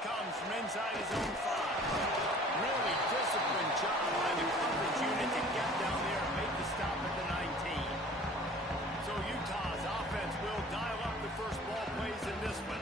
comes from inside his own 5. Really disciplined job by the coverage unit to get down there and make the stop at the 19. So Utah's offense will dial up the first ball plays in this one.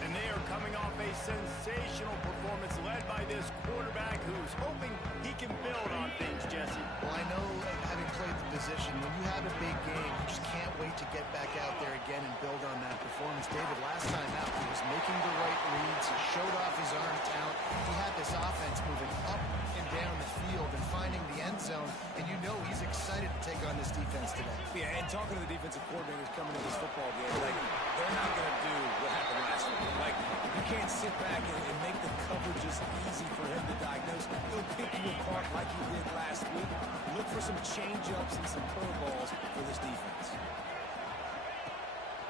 And they are coming off a sensational performance led by this quarterback who's hoping he can build on things, Jesse. Well, I know, having played the position, when you have a big game, you just can't wait to get back out there again and build on that performance. David, last time out, he was making the right reads. He showed off his arm talent. He had this offense moving up and down the field and finding the end zone, and you know he's excited to take on this defense today. Yeah, and talking to the defensive coordinators coming to this football game, like, they're not going to do what happened last week. Like, you can't sit back and make the coverages easy for him to diagnose. He'll pick you apart like he did last week. Look for some change-ups and some curveballs for this defense.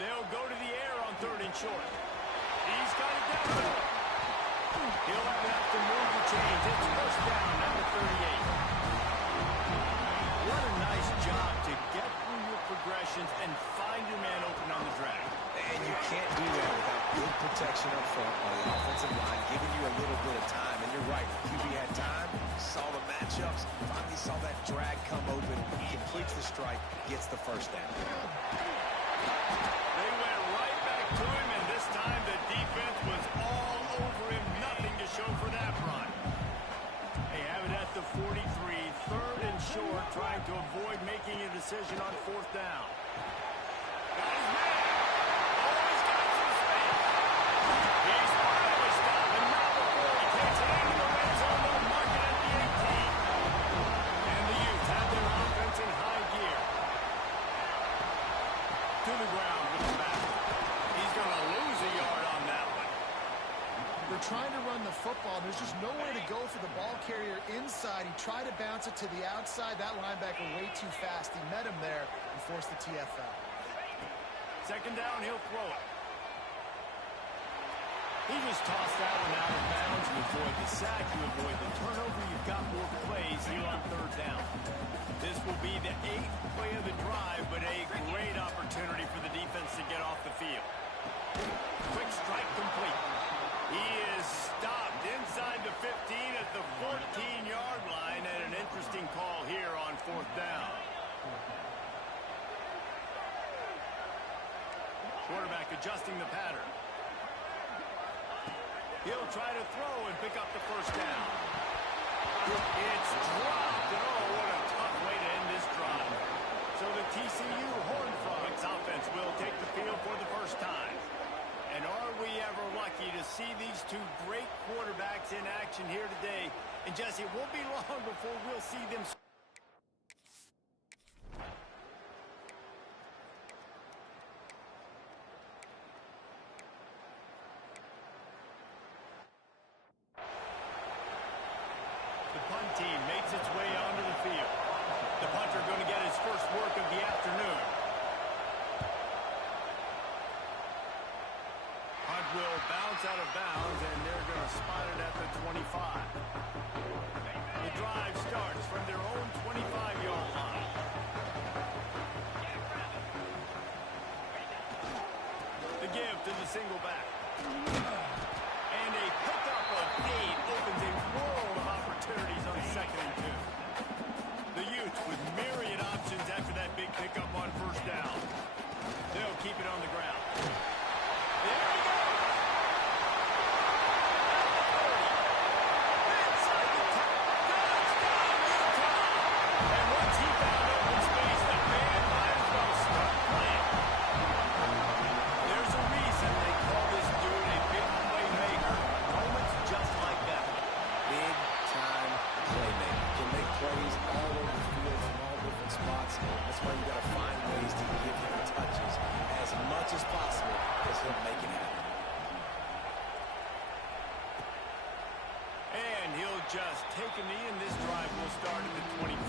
They'll go to the air on 3rd and short. He's got it down the middle. He'll have enough to move the chains. It's first down, number 38. What a nice job to get through your progressions and find your man open on the drag. And you can't do that without good protection up front by the offensive line, giving you a little bit of time. And you're right, QB had time, saw the matchups, finally saw that drag come open, completes the strike, gets the first down. They went right back to him, and this time the defense was all over him. Nothing to show for that run. They have it at the 43, 3rd and short, trying to avoid making a decision on 4th down. Got his man. Always got some space. He's finally stopped, and now before he takes it into the red zone, they'll mark it at the 18. And the Utes have their offense in high gear. To the ground with the back. He's going to lose a yard on that one. They're trying to run the football. There's just nowhere to go for the ball carrier inside. He tried to bounce it to the outside. That linebacker way too fast. He met him there and forced the TFL. 2nd down, he'll throw it. He just tossed that one out of bounds. You avoid the sack, you avoid the turnover. You've got more plays here on 3rd down. This will be the 8th play of the drive, but a great opportunity for the defense to get off the field. Quick strike complete. He is stopped inside the 15 at the 14-yard line, and an interesting call here on 4th down. Quarterback adjusting the pattern. He'll try to throw and pick up the first down. It's dropped, and oh, what a tough way to end this drive. So the TCU Horned Frogs offense will take the field for the first time. And are we ever lucky to see these two great quarterbacks in action here today? And Jesse, it won't be long before we'll see them. The punt team makes its way onto the field. The punter going to get his first work of the afternoon. Punt will bounce out of bounds, and they're going to spot it at the 25. The drive starts from their own 25-yard line. The give to the single back. And a pickup of 8 opens a world of opportunities on 2nd and 2. The Utes with myriad options after that big pickup on 1st down. They'll keep it on the ground. There he goes! Inside the 10. Touchdown, Utah! And once he found open space, the band might as well start playing. There's a reason they call this dude a big playmaker. Moments just like that. Big-time playmaker. Can make plays all over the field from all different spots. That's why you got to find ways to give him touches as much as possible because he'll make it happen. And he'll just take a knee, and this drive will start at the 25.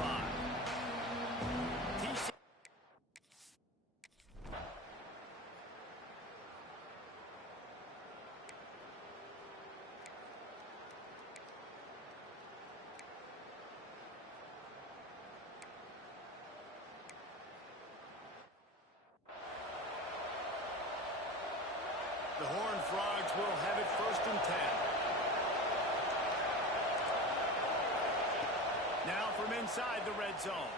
The Horned Frogs will have it 1st and 10. Now from inside the red zone.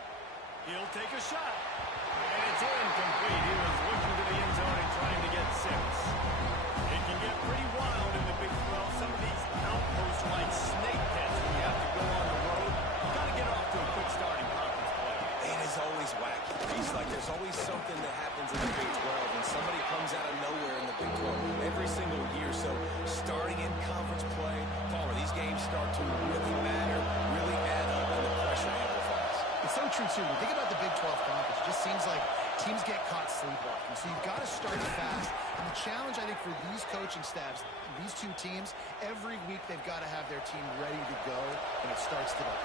He'll take a shot. And it's incomplete. He was looking to the end zone and trying to get 6. It can get pretty wild in the Big 12. Some of these outposts are like snake pits when you have to go on the road. You've got to get off to a quick start in conference play. It is always wacky. It's like there's always something that happens in the Big 12, and somebody comes out of nowhere in the Big 12 every single year. So starting in conference play, Palmer, these games start to really matter, really add up, and the pressure amplifies. It's so true, too. When you think about the Big 12 Conference, it just seems like teams get caught sleepwalking. So you've got to start fast. And the challenge, I think, for these coaching staffs, these two teams, every week they've got to have their team ready to go, and it starts today.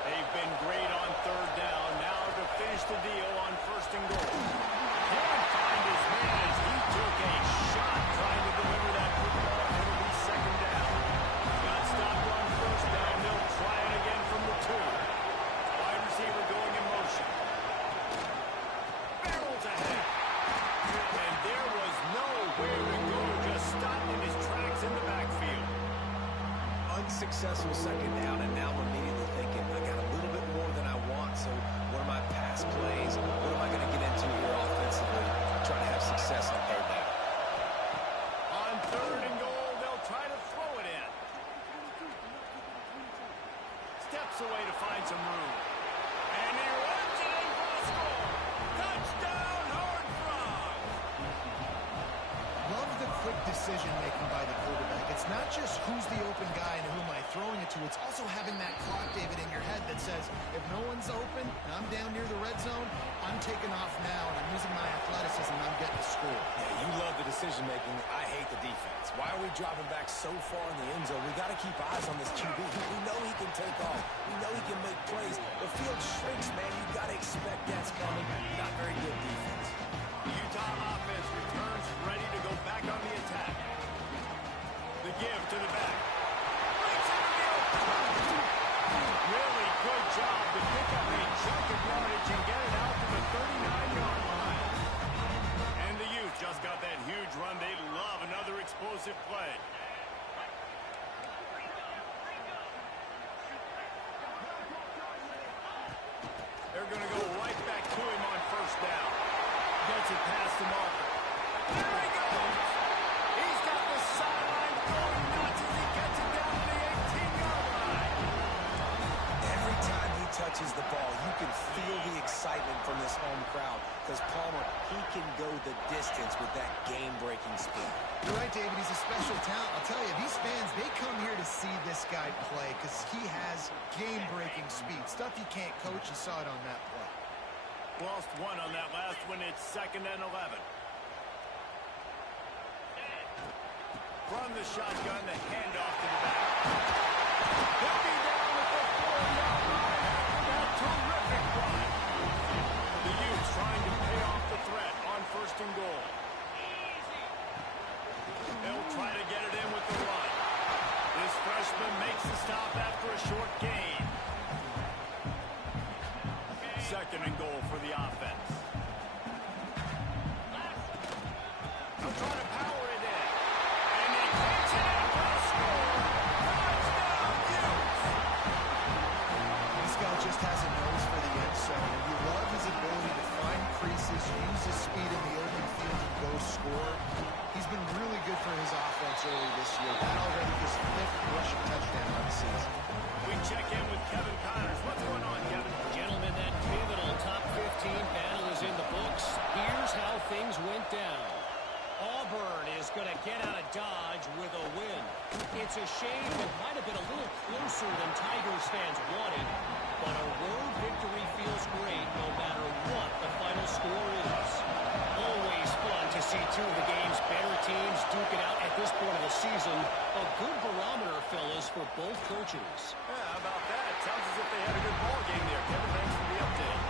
They've been great on 3rd down. Now to finish the deal on 1st and goal. Can't find his man as he took a shot trying to deliver that football, and it'll be 2nd down. Got stopped on 1st down. They'll try it again from the 2. Wide receiver going in motion. Barrels ahead. And there was nowhere to go. Just stopped in his tracks in the backfield. Unsuccessful 2nd down, and now I'm immediately thinking, I got a little bit more than I want, so what are my pass plays? What am I going to get into here offensively? Try to have success on 3rd down. On 3rd and goal, they'll try to throw it in. Steps away to find some room. And he runs it in for a score. Touchdown, Horned Frogs! Love the quick decision-making by the quarterback. It's not just who's the open guy and who am I throwing it to. It's also having that clock, David, in your head that says, if no one's open and I'm down near the red zone, I'm taking off now and I'm using my athleticism and I'm getting a score. Yeah, you love the decision-making. I hate the defense. Why are we dropping back so far in the end zone? We got to keep eyes on this QB. We know he can take off. We know he can make plays. The field shrinks, man. You got to expect that's coming. Not very good defense. The Utah offense returns ready to go back on the attack. The give to the back. Really good job to pick up a chunk of yardage and get it out to the 39-yard line. And the Utes just got that huge run. They love another explosive play. They're going to go right back to him on 1st down. Gets it past the marker. There he goes. He's got the sideline going nuts as he gets it down to the 18-yard line. Every time he touches the ball, you can feel the excitement from this home crowd because Palmer, he can go the distance with that game-breaking speed. You're right, David. He's a special talent. I'll tell you, these fans, they come here to see this guy play because he has game-breaking speed. Stuff you can't coach. You saw it on that play. Lost one on that last one. It's 2nd and 11. From the shotgun, the handoff to the back. He'll be down at the 4-yard line after that terrific run. The Utes trying to pay off the threat on 1st and goal. They'll try to get it in with the run. This freshman makes the stop after a short gain. 2nd and goal for the offense. They'll try to power it in. And he takes it in for a score. Touchdown, Utes! This guy just has a nose for the end zone, and we love his ability to find creases, use his speed in the open field, and go score. He's been really good for his offense early this year. That already his 5th rushing touchdown of the season. We check in with Kevin Connors. What's going on, Kevin? Gentlemen, that pivotal top 15 battle is in the books. Here's how things went down. Auburn is going to get out of Dodge with a win. It's a shame it might have been a little closer than Tigers fans wanted, but a road victory feels great no matter what the final score is. Always fun to see two of the game's better teams duke it out at this point of the season. A good barometer, fellas, for both coaches. Yeah, how about that? Sounds as if they had a good ball game there. Kevin, thanks for the update.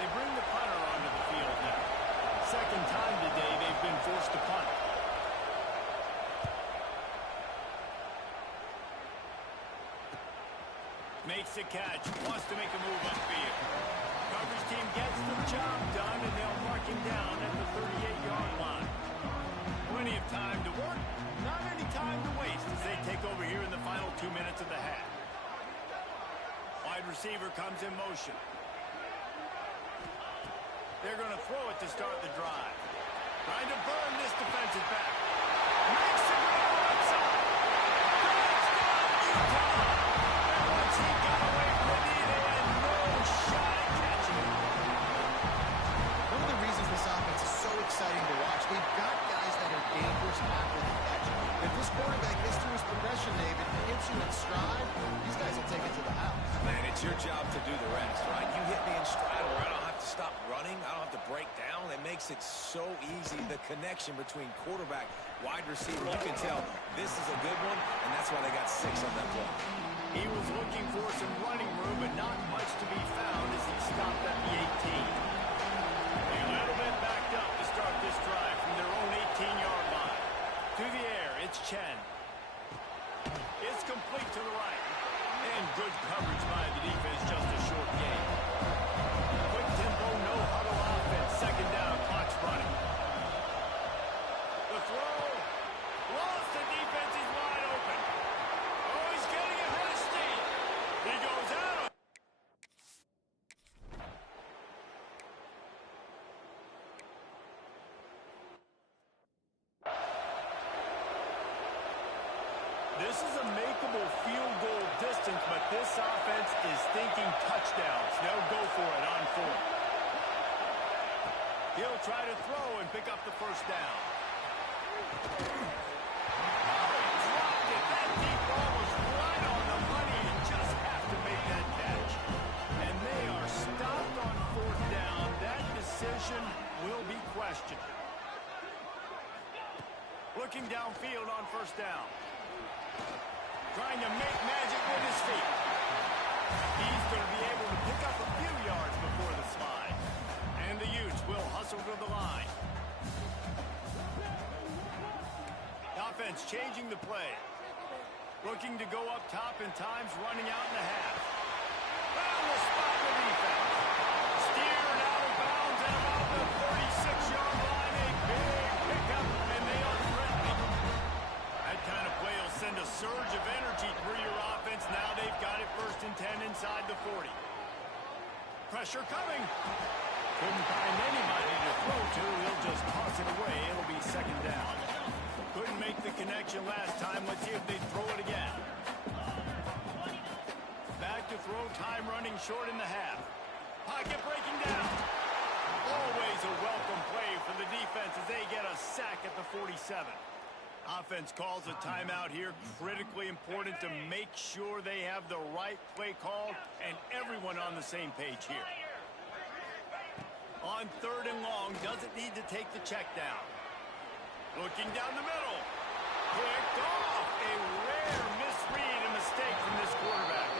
They bring the punter onto the field now. 2nd time today they've been forced to punt. Makes the catch. Wants to make a move upfield. Coverage team gets the job done, and they'll mark him down at the 38-yard line. Plenty of time to work. Not any time to waste as they take over here in the final 2 minutes of the half. Wide receiver comes in motion. They're going to throw it to start the drive. Trying to burn this defensive back. Makes the grab outside. Touchdown, Utah! And once he got away from the knee, they had no shot at catching him. One of the reasons this offense is so exciting to watch, they've got guys that are dangerous after the catch. If this quarterback gets through his progression, David, and gets you in stride, these guys will take it to the house. Man, it's your job to do the rest, right? You hit me in stride where I don't have to stop running. I don't have to break down. It makes it so easy, the connection between quarterback, wide receiver. You can tell this is a good one, and that's why they got 6 on that play. He was looking for some running room, but not much to be found as he stopped at the 18. A little bit backed up to start this drive from their own 18-yard line. To the air, it's Chen. It's complete to the right. And good coverage by the defense, just a short game. Quick tempo, no huddle offense. Second down, clock's running. The throw. Lost, the defense is wide open. Oh, he's getting ahead of steam. He goes out. This is a makeable field goal distance, but this offense is thinking touchdowns. They'll go for it on 4th. He'll try to throw and pick up the first down. Oh, he dropped it. That deep ball was right on the money. You just have to make that catch. And they are stopped on 4th down. That decision will be questioned. Looking downfield on 1st down. Trying to make magic with his feet. He's going to be able to pick up a few yards before the slide. And the Utes will hustle to the line. Offense changing the play. Looking to go up top, and time's running out in the half. Found the spot the defense. Steered out of bounds and about the 36-yard line. A big pickup, and they are threatening. That kind of play will send a surge of energy through your offense. Now they've got it 1st and 10 inside the 40. Pressure coming. Couldn't find anybody to throw to. He'll just toss it away. It'll be 2nd down. Couldn't make the connection last time. Let's see if they throw it again. Back to throw. Time running short in the half. Pocket breaking down. Always a welcome play for the defense as they get a sack at the 47. Offense calls a timeout here. Critically important to make sure they have the right play call and everyone on the same page here. On 3rd and long, doesn't need to take the check down. Looking down the middle. Picked off. A rare misread and mistake from this quarterback.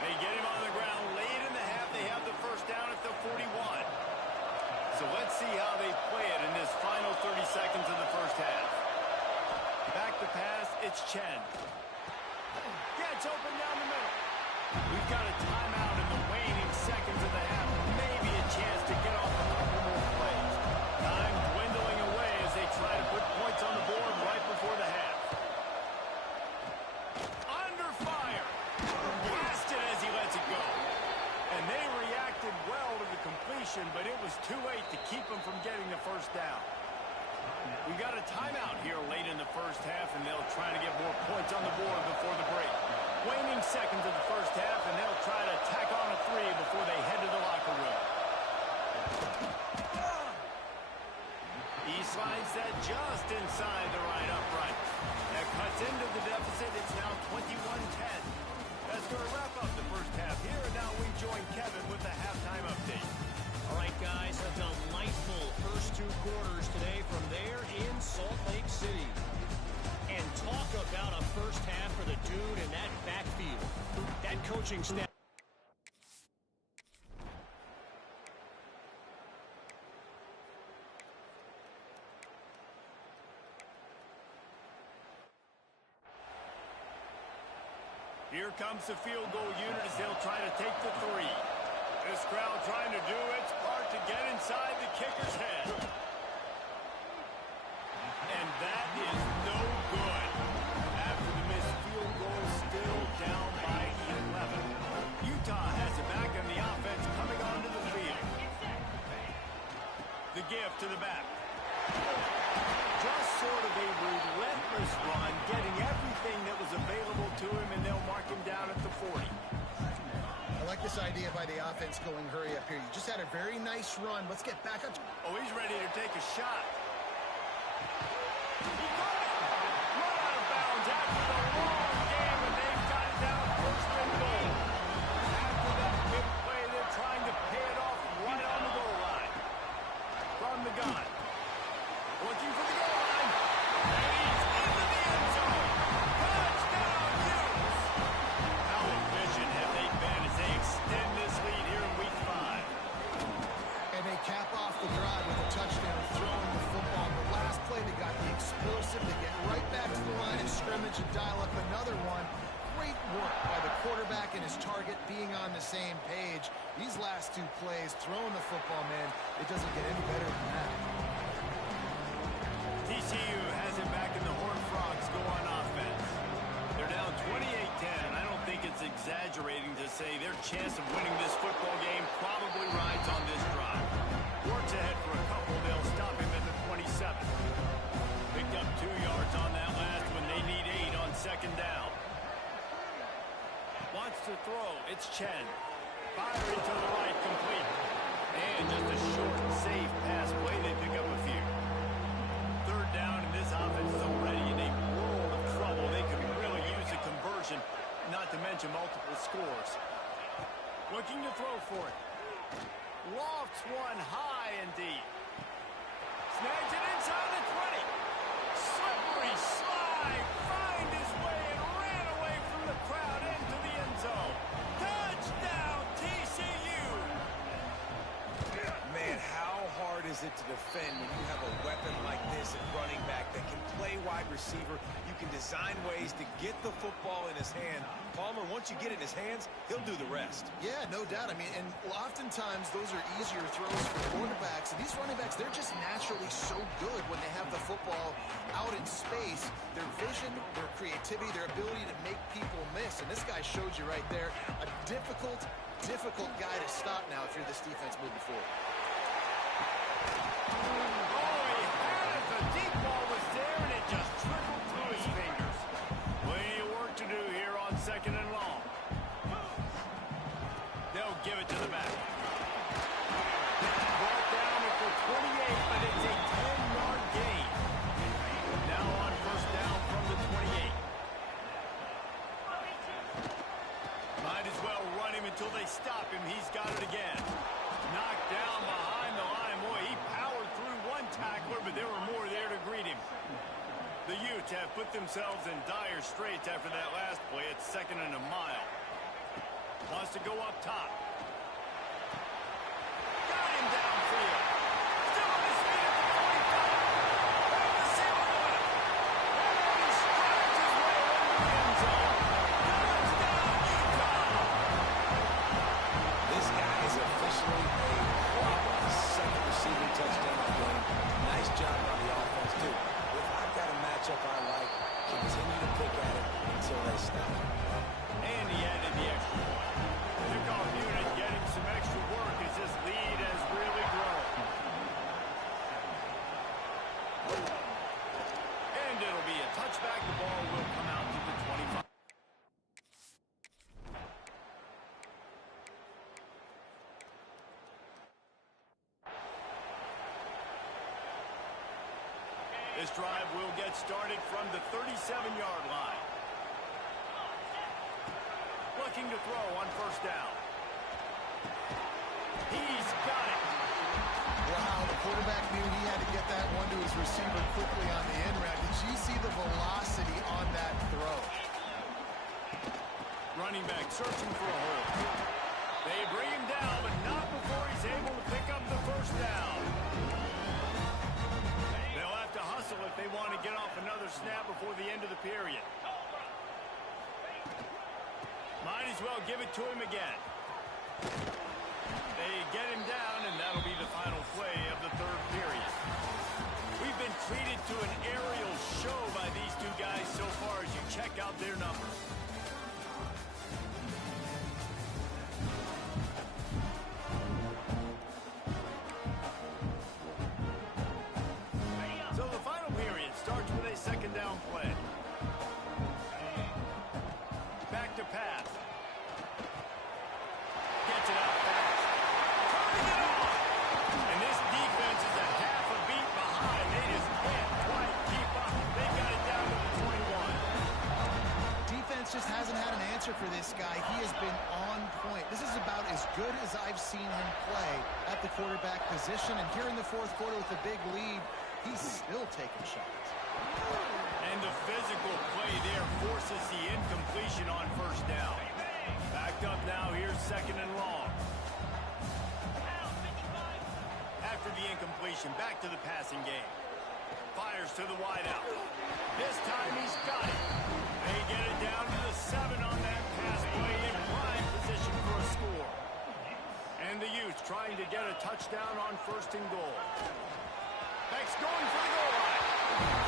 They get him on the ground late in the half. They have the 1st down at the 41. So let's see how they play it in this final 30 seconds of the 1st half. Back to pass, it's Chen. Gets open down the middle. We've got a timeout in the waning seconds of the half. Maybe a chance to get off a couple more plays. Time dwindling away as they try to put points on the board right before the half. Under fire. Blasted as he lets it go. And they reacted well to the completion, but it was too late to keep them from getting the 1st down. We got a timeout here late in the 1st half, and they'll try to get more points on the board before the break. Waning seconds of the 1st half, and they'll try to tack on a 3 before they head to the locker room. He slides that just inside the right upright. That cuts into the deficit. It's now 21-10. That's going to wrap up the 1st half here, and now we join Kevin with the halftime update. All right, guys, a delightful first 2 quarters today from there in Salt Lake City. And talk about a 1st half for the dude in that backfield. That coaching staff. Here comes the field goal unit as they'll to get inside the kicker's head. And that is no good. After the missed field goal, still down by 11. Utah has it back on the offense coming onto the field. The give to the back. Just sort of a relentless run, getting everything that was available to him, and they'll mark him down at the 40. I like this idea by the offense going hurry up here. You just had a very nice run. Let's get back up. Oh, he's ready to take a shot. He got it! Run out of bounds after the long game, and they've got it down first and goal. After that big play, they're trying to pay it off right on the goal line. From the gun. Looking for the goal line. And he's into the end zone. Touchdown, Utes! How efficient have they been as they extend this lead here in week 5? And they cap off the drive with a touchdown, throwing the football. The last play, they got the explosive to get right back to the line of scrimmage and dial up another one. Great work by the quarterback and his target being on the same page. These last 2 plays, throwing the football, man, it doesn't get any better than that. TCU has it back in the Horned Frogs go on offense. They're down 28-10. I don't think it's exaggerating to say their chance of winning this football game probably rides on this drive. Works ahead for a couple. They'll stop him at the 27. Picked up 2 yards on that last one. They need 8 on second down. Wants to throw. It's Chen. Firing to the right, complete. And just a short, safe pass play. They pick up a few. Third down, and this offense is already in a world of trouble. They could really use a conversion, not to mention multiple scores. Looking to throw for it. Lofts one high and deep. Snags it inside the 20. Slippery slide. Find his way and ran away from the crowd into the end zone. Touchdown, TCU. Man, how hard is it to defend when you have a weapon like this at running back that can play wide receiver? You can design ways to get the football in his hand. Palmer, once you get it in his hands, he'll do the rest. Yeah, no doubt. I mean, and oftentimes those are easier throws for quarterbacks. And these running backs, they're just naturally so good when they have the football out in space. Their vision, their creativity, their ability to make people miss. And this guy showed you right there, a difficult guy to stop now if you're this defense moving forward. Oh, he had it. The deep ball was there, and it just trickled through his fingers. Plenty of work to do here on second and long. They'll give it to the back. Brought down at the 28, but it's a 10-yard gain. Now on first down from the 28. Might as well run him until they stop him. He's got it again. Knocked down behind the line. Boy, he powered through one tackler, but there were more there to greet him. The Utes have put themselves in dire straits after that last play. It's second and a mile. Wants to go up top. Got him downfield. Still on his feet at the 45. Have the ceiling on him. And he strides his way into the end zone. Touchdown, Utah. This guy is officially a problem. Second receiving touchdown of the game. Nice job on the offense, too. If I've got a matchup I like, continue to pick at it until they stop. And he added the extra one. Kickoff unit getting some extra work as this lead has really grown. And it'll be a touchback. The ball will come out to the 25. This drive will get started from the 37-yard line. Looking to throw on first down. He's got it. Wow, the quarterback knew he had to get that one to his receiver quickly on the end route. Did you see the velocity on that throw? Running back searching for a hole. They bring him down, but not before he's able to pick up the first down. They'll have to hustle if they want to get off another snap before the end of the period. Might as well give it to him again. They get him down, and that'll be the treated to an aerial show by these two guys so far as you check out their numbers. So the final period starts with a second down play. Back to pass. Gets it out fast. Turning it off. And this defense is a half a beat behind. They just can't quite keep up. They got it down to the 21. Defense just hasn't had an answer for this guy. He has been on point. This is about as good as I've seen him play at the quarterback position. And here in the fourth quarter with a big lead, he's still taking shots. And the physical play there forces the incompletion on first down. Backed up now, here's second and long. After the incompletion, back to the passing game. Fires to the wideout. This time he's got it. They get it down to the 7 on that pass play in prime position for a score. And the Utes trying to get a touchdown on first and goal. Beck's going for the goal line.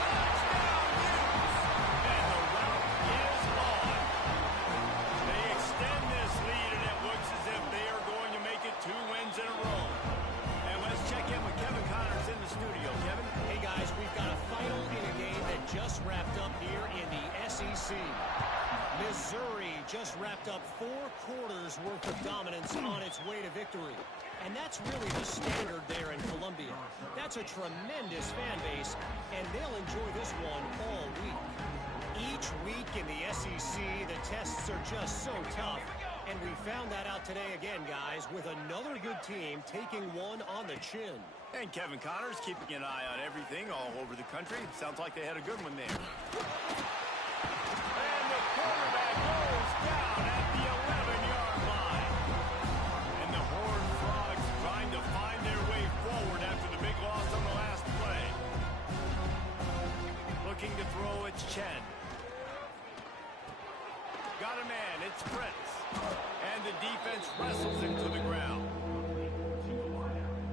Touchdown, Utes! And the route is on. They extend this lead, and it looks as if they are going to make it 2 wins in a row. And let's check in with Kevin Connors in the studio. Kevin? Hey, guys, we've got a final in a game that just wrapped up here in the SEC. Missouri just wrapped up 4 quarters worth of dominance on its way to victory. And that's really the standard there in Columbia. That's a tremendous fan base, and they'll enjoy this one all week. Each week in the SEC, the tests are just so tough. And we found that out today again, guys, with another good team taking one on the chin. And Kevin Connors keeping an eye on everything all over the country. Sounds like they had a good one there. And the quarterback goes down at the 11-yard line. And the Horned Frogs trying to find their way forward after the big loss on the last play. Looking to throw, it's Chen. Got a man, it's Fritz. And the defense wrestles him to the ground.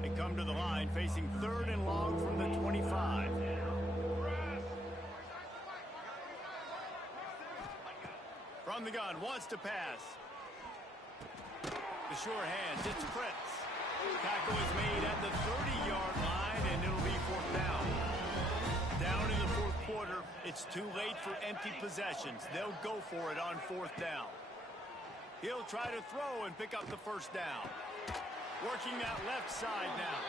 They come to the line facing third and long from the 25. From the gun, wants to pass. The sure hands, it's Fritz. Tackle is made at the 30-yard line, and it'll be fourth down. Down in the fourth quarter, it's too late for empty possessions. They'll go for it on fourth down. He'll try to throw and pick up the first down. Working that left side now.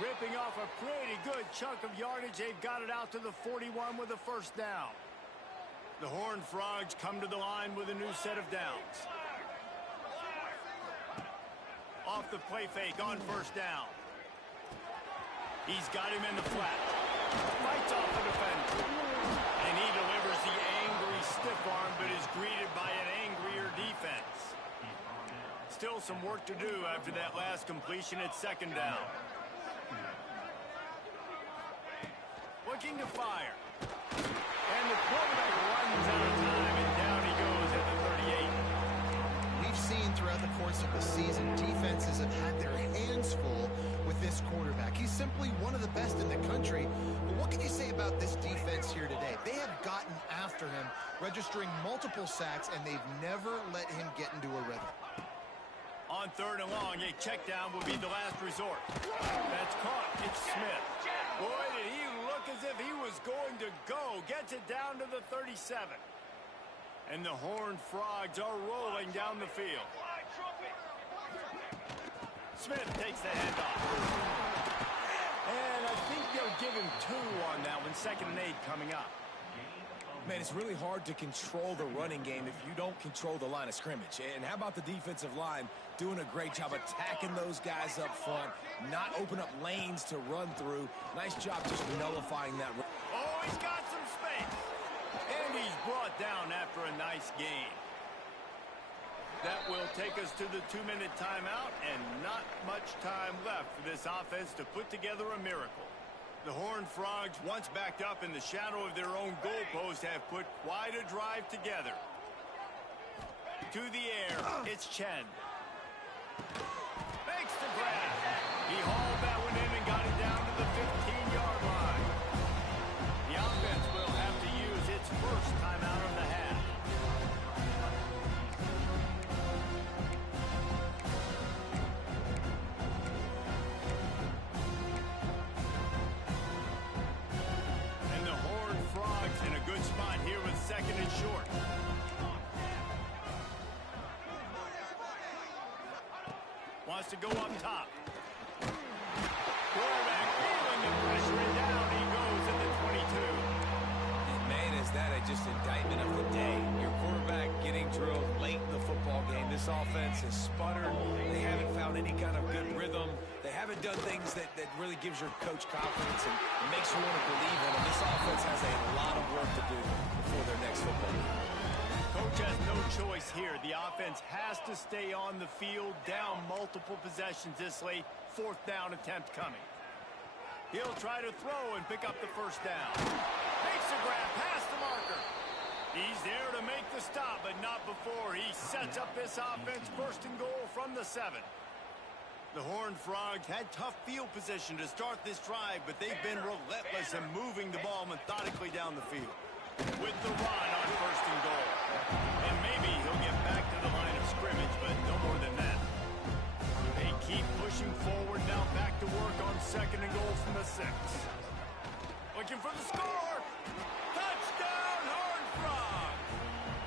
Ripping off a pretty good chunk of yardage. They've got it out to the 41 with a first down. The Horned Frogs come to the line with a new set of downs. Off the play fake on first down. He's got him in the flat. Fights off the defender. And he delivers the angry stiff arm, but is greeted by an angrier defense. Still some work to do after that last completion at second down. Looking to fire. And the quarterback runs out of time, and down he goes at the 38. We've seen throughout the course of the season, defenses have had their hands full with this quarterback. He's simply one of the best in the country. But what can you say about this defense here today? They have gotten after him, registering multiple sacks, and they've never let him get into a rhythm. On third and long, a check down will be the last resort. That's caught. It's Smith. Boy, did he look as if he was going to go. Gets it down to the 37. And the Horned Frogs are rolling down the field. Smith takes the handoff. And I think they'll give him 2 on that one. 2nd and 8 coming up. Man, it's really hard to control the running game if you don't control the line of scrimmage. And how about the defensive line doing a great job attacking those guys up front, not open up lanes to run through. Nice job just nullifying that. Oh, he's got some space. And he's brought down after a nice gain. That will take us to the 2-minute timeout, and not much time left for this offense to put together a miracle. The Horned Frogs, once backed up in the shadow of their own goalpost, have put quite a drive together. To the air, it's Chen. Makes the grab. He hauled that one in and got it down to the 15-yard line. offense will have to use its first timeout of the half. And the Horned Frogs in a good spot here with second and short. Wants to go up top. Quarterback feeling the pressure, and down he goes at the 22. And man, is that just indictment of the day. Your quarterback getting drilled late in the football game. This offense has sputtered. They haven't found any kind of good rhythm. They haven't done things that really gives your coach confidence and makes you want to believe in them. This offense has a lot of work to do before their next football game. Coach has no choice here. The offense has to stay on the field, down multiple possessions this late. Fourth down attempt coming. He'll try to throw and pick up the first down. Makes a grab past the marker. He's there to make the stop, but not before he sets up this offense first and goal from the 7. The Horned Frogs had tough field position to start this drive, but they've been relentless in moving the ball methodically down the field. With the run on first and goal. And maybe he'll get back to the line of scrimmage, but no more than that. They keep pushing forward now, back to work on second and goal from the 6. Looking for the score. Touchdown, Horned Frog.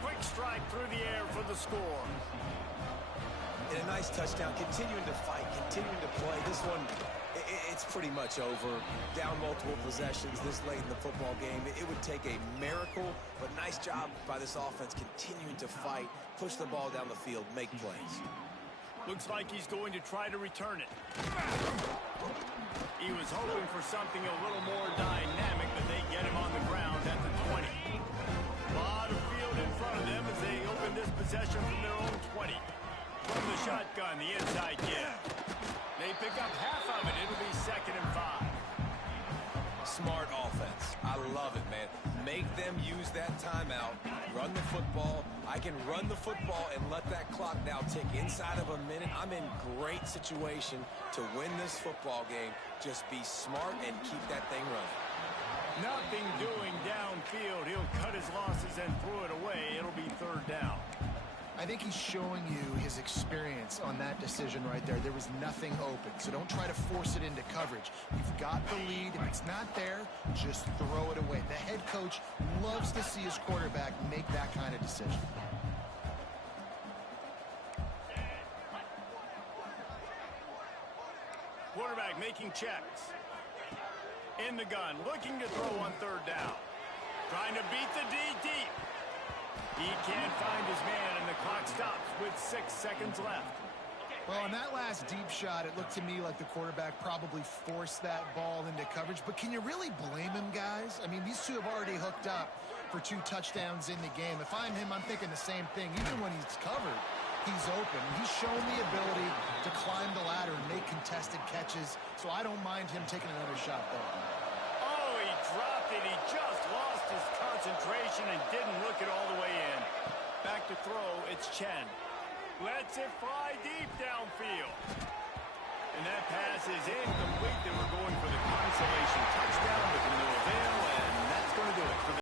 Quick strike through the air for the score. And a nice touchdown, continuing to fight, continuing to play. This one, it's pretty much over. Down multiple possessions this late in the football game. It would take a miracle, but nice job by this offense continuing to fight, push the ball down the field, make plays. Looks like he's going to try to return it. He was hoping for something a little more dynamic, but they get him on the ground at the 20. A lot of field in front of them as they open this possession from their own 20. From the shotgun, the inside give. They pick up half of it. It'll be second and 5. Smart offense. I love it, man. Make them use that timeout. Run the football. I can run the football and let that clock now tick inside of a minute. I'm in great situation to win this football game. Just be smart and keep that thing running. Nothing doing downfield. He'll cut his losses and throw it away. It'll be third down. I think he's showing you his experience on that decision right there. There was nothing open, so don't try to force it into coverage. You've got the lead. If it's not there, just throw it away. The head coach loves to see his quarterback make that kind of decision. Quarterback making checks. In the gun, looking to throw on third down. Trying to beat the D deep. He can't find his man, and the clock stops with 6 seconds left. Well, on that last deep shot, it looked to me like the quarterback probably forced that ball into coverage. But can you really blame him, guys? I mean, these two have already hooked up for 2 touchdowns in the game. If I'm him, I'm thinking the same thing. Even when he's covered, he's open. He's shown the ability to climb the ladder and make contested catches, so I don't mind him taking another shot there. Oh, he dropped it. He just lost his concentration and didn't look it all the way in. Back to throw, it's Chen. Lets it fly deep downfield. And that pass is